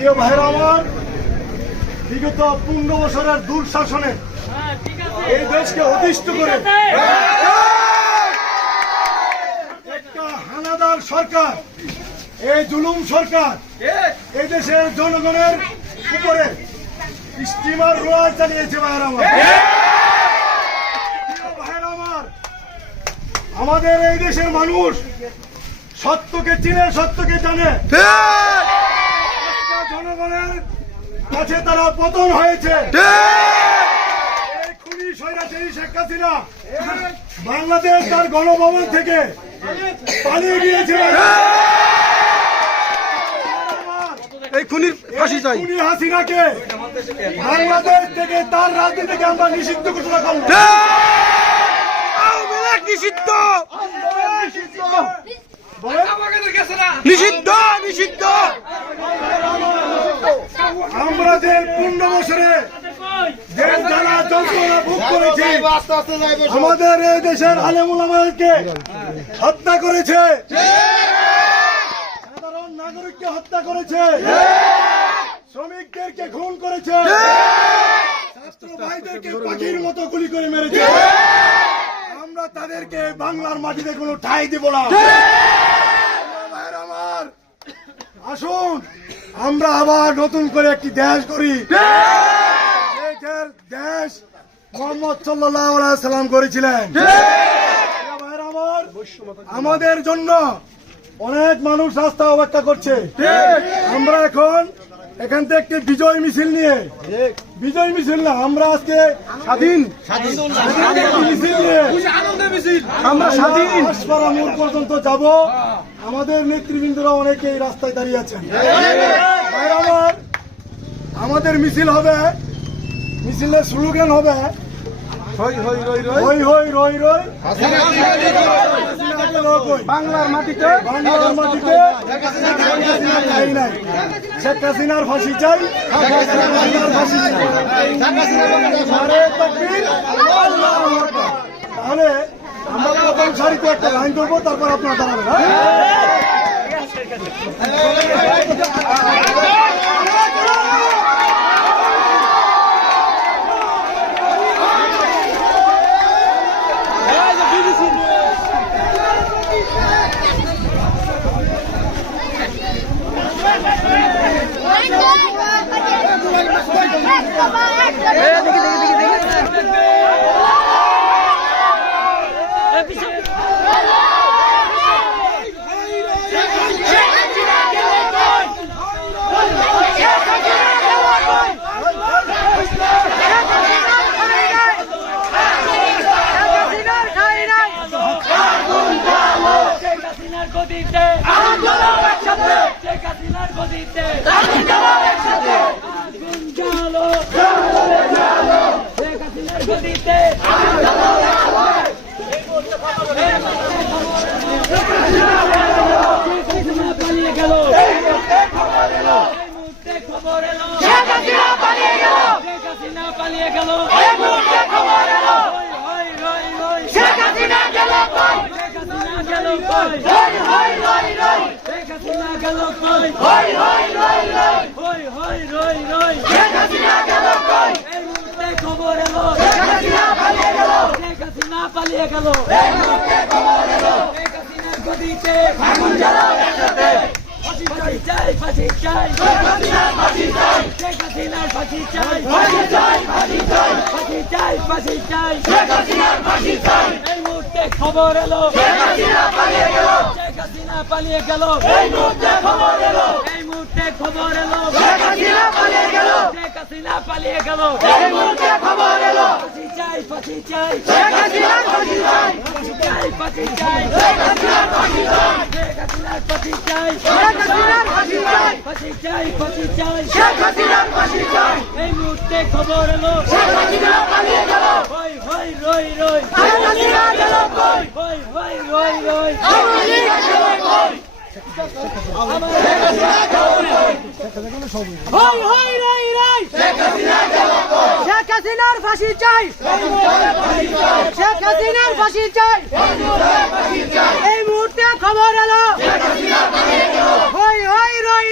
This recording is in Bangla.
প্রিয় ভাইরা আমার, বিগত 15 বছরের দুঃশাসনে এই দেশকে অতিষ্ঠ করে একটা হানাদার সরকার, এই জুলুম সরকার এই দেশের জনগণের উপরে স্টিমার রোয়াজ চালিয়েছে। ভাইরা আমার, ভাইরা আমার, আমাদের এই দেশের মানুষ সত্যকে চিনে, সত্যকে জানে। জনগণের কাছে তারা পতন হয়েছে। এই খুনি স্বৈরাচারী শেখ হাসিনা বাংলাদেশ তার গণভবন থেকে পালিয়ে গিয়েছে। এই খুনির ফাঁসি চাই। খুনি হাসিনাকে বাংলাদেশ থেকে তার রাজনীতিকে আমরা নিষিদ্ধ ঘোষণা করব। নিষিদ্ধ নিষিদ্ধ নিষিদ্ধ। আমরা যে 15 বছরে যে জ্বালা যন্ত্রণা ভোগ করেছি, আমাদের এই দেশের আলেম ওলামাদেরকে হত্যা করেছে, সাধারণ নাগরিককে হত্যা করেছে, শ্রমিকদেরকে খুন করেছে, ছাত্র ভাইদেরকে পাখির মতো গুলি করে মেরেছে। আমরা তাদেরকে বাংলার মাটিতে কোনো ঠাঁই দিব না। আমার আসুন, আমরা আবার নতুন করে একটি দেশ করি। দেশ মোহাম্মদ সাল্লাল্লাহু আলাইহি সাল্লাম করেছিলেন। আমাদের জন্য অনেক মানুষ রাস্তা অপেক্ষা করছে। আমরা এখন এখান থেকে একটি বিজয় মিছিল নিয়ে, বিজয় মিছিল না, আমরা আজকে স্বাধীন মিছিল নিয়ে আমরা স্বাধীন মোড় পর্যন্ত যাব। আমাদের নেতৃবৃন্দরা অনেকে এই রাস্তায় দাঁড়িয়ে আছেন। আমাদের মিছিল হবে, মিছিলের স্লোগান হবে হই হই রই রই, হই হই রই রই, বাংলার মাটিতে, বাংলার মাটিতে শেখ হাসিনার ফাঁসি চাই, ফাঁসি চাই। তাহলে আমরা প্রথম সারিতে একটা লাইন করবো, তারপর আপনারা দাঁড়াবেন। পালিয়ে গেল ফাঁসি চাই, ফাঁসি চাই, ফাঁসি চাই, ফাঁসি চাই। এই মুহূর্তে খবর এলো শেখ হাসিনা পালিয়ে গেল, শেখ হাসিনা পালিয়ে গেল। এই মুহূর্তে খবর এলো, এই মুহূর্তে খবর এলো শেখ হাসিনা পালিয়ে গেল, শেখ হাসিনা পালিয়ে গেল। এই মুহূর্তে খবর এলো ফাঁসি চাই, ফাঁসি চাই, শেখ হাসিনার ফাঁসি চাই, ফাঁসি চাই, ফাঁসি চাই, শেখ হাসিনার ফাঁসি চাই, শেখ হাসিনার ফাঁসি চাই, শেখ হাসিনার ফাঁসি চাই, ফাঁসি চাই, ফাঁসি চাই, শেখ হাসিনার ফাঁসি চাই। এই মুহূর্তে খবর এলো শেখ হাসিনা পালিয়ে গেল, হই হই রই রই, শেখ হাসিনা গেল কই, হই হই রই রই, শেখ হাসিনা গেল কই, হই হই রই রই, শেখ হাসিনা গেল কই, শেখ হাসিনার ফাঁসি চাই, শেখ হাসিনার ফাঁসি চাই। এই মুহূর্তে খবর এলো শেখ হাসিনা পালিয়ে গেল, হই